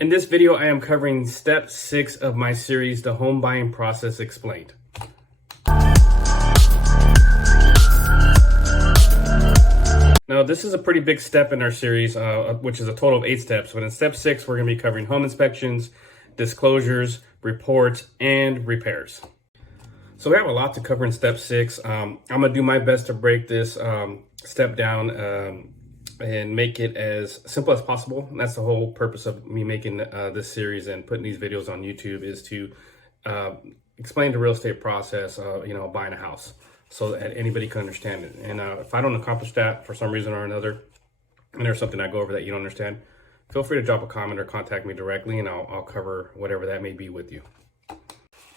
In this video, I am covering step 6 of my series, The Home Buying Process Explained. Now, this is a pretty big step in our series, which is a total of 8 steps. But in step 6, we're going to be covering home inspections, disclosures, reports, and repairs. So we have a lot to cover in step 6. I'm going to do my best to break this step down and make it as simple as possible. And that's the whole purpose of me making this series and putting these videos on YouTube, is to explain the real estate process, buying a house, so that anybody can understand it. And if I don't accomplish that for some reason or another, and there's something I go over that you don't understand, feel free to drop a comment or contact me directly, and I'll cover whatever that may be with you.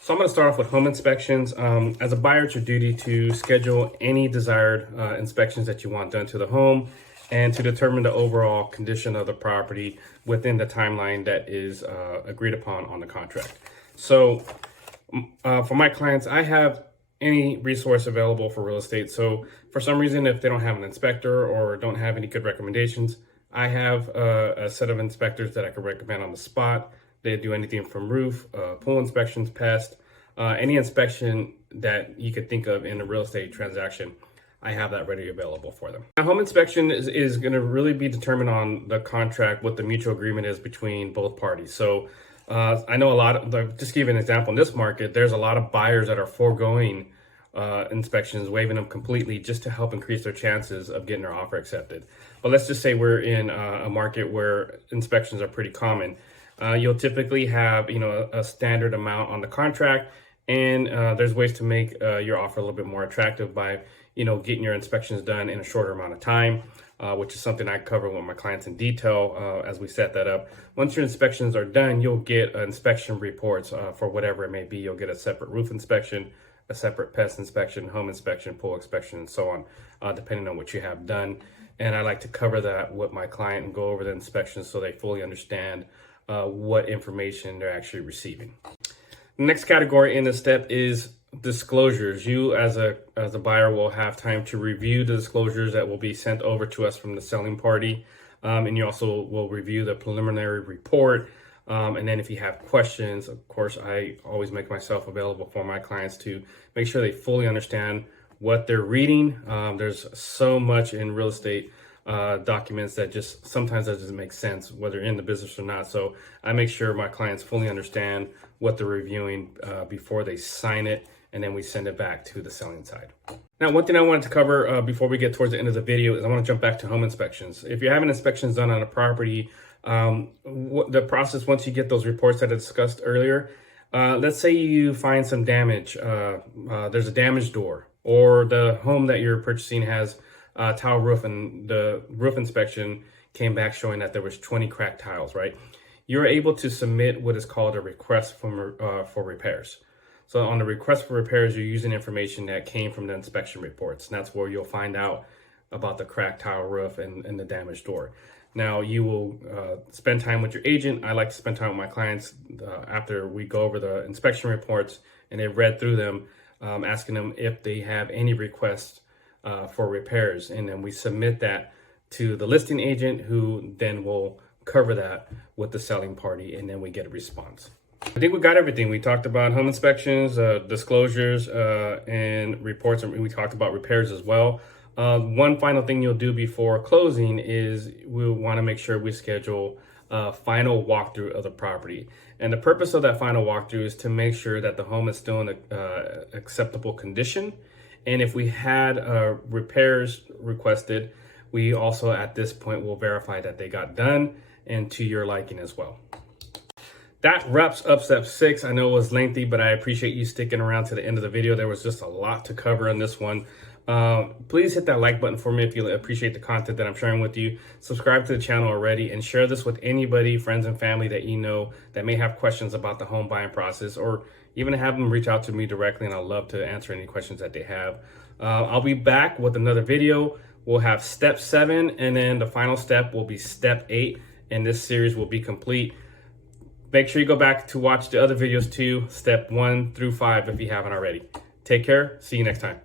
So I'm going to start off with home inspections. As a buyer, it's your duty to schedule any desired inspections that you want done to the home, and to determine the overall condition of the property within the timeline that is agreed upon on the contract. So for my clients, I have any resource available for real estate. So for some reason, if they don't have an inspector or don't have any good recommendations, I have a set of inspectors that I could recommend on the spot. They do anything from roof, pool inspections, pest, any inspection that you could think of in a real estate transaction. I have that ready available for them. Now, home inspection is going to really be determined on the contract, what the mutual agreement is between both parties. So I know a lot of, just to give you an example, in this market, there's a lot of buyers that are foregoing inspections, waiving them completely just to help increase their chances of getting their offer accepted. But let's just say we're in a market where inspections are pretty common. You'll typically have, a standard amount on the contract, and there's ways to make your offer a little bit more attractive by getting your inspections done in a shorter amount of time, which is something I cover with my clients in detail as we set that up. Once your inspections are done, you'll get inspection reports for whatever it may be. You'll get a separate roof inspection, a separate pest inspection, home inspection, pool inspection, and so on, depending on what you have done. And I like to cover that with my client and go over the inspections so they fully understand what information they're actually receiving. The next category in this step is disclosures. You as a buyer will have time to review the disclosures that will be sent over to us from the selling party, and you also will review the preliminary report, and then if you have questions, of course, I always make myself available for my clients to make sure they fully understand what they're reading. There's so much in real estate documents that just sometimes that doesn't make sense whether in the business or not. So I make sure my clients fully understand what they're reviewing before they sign it, and then we send it back to the selling side. Now, one thing I wanted to cover before we get towards the end of the video is I want to jump back to home inspections. If you're having inspections done on a property, the process, once you get those reports that I discussed earlier, let's say you find some damage, there's a damaged door, or the home that you're purchasing has a tile roof, and the roof inspection came back showing that there was 20 cracked tiles, right? You're able to submit what is called a request for repairs. So on the request for repairs, you're using information that came from the inspection reports. And that's where you'll find out about the cracked tile roof and the damaged door. Now, you will spend time with your agent. I like to spend time with my clients after we go over the inspection reports and they've read through them, asking them if they have any requests for repairs. And then we submit that to the listing agent, who then will cover that with the selling party, and then we get a response. I think we got everything. We talked about home inspections, disclosures, and reports, and we talked about repairs as well. One final thing you'll do before closing is we'll want to make sure we schedule a final walkthrough of the property. And the purpose of that final walkthrough is to make sure that the home is still in acceptable condition. And if we had repairs requested, we also at this point will verify that they got done and to your liking as well. That wraps up step 6. I know it was lengthy, but I appreciate you sticking around to the end of the video. There was just a lot to cover in this one. Please hit that like button for me if you appreciate the content that I'm sharing with you. Subscribe to the channel already, and share this with anybody, friends and family that you know that may have questions about the home buying process, or even have them reach out to me directly, and I'll love to answer any questions that they have. I'll be back with another video. We'll have step 7, and then the final step will be step 8, and this series will be complete. Make sure you go back to watch the other videos too, step 1 through 5, if you haven't already. Take care. See you next time.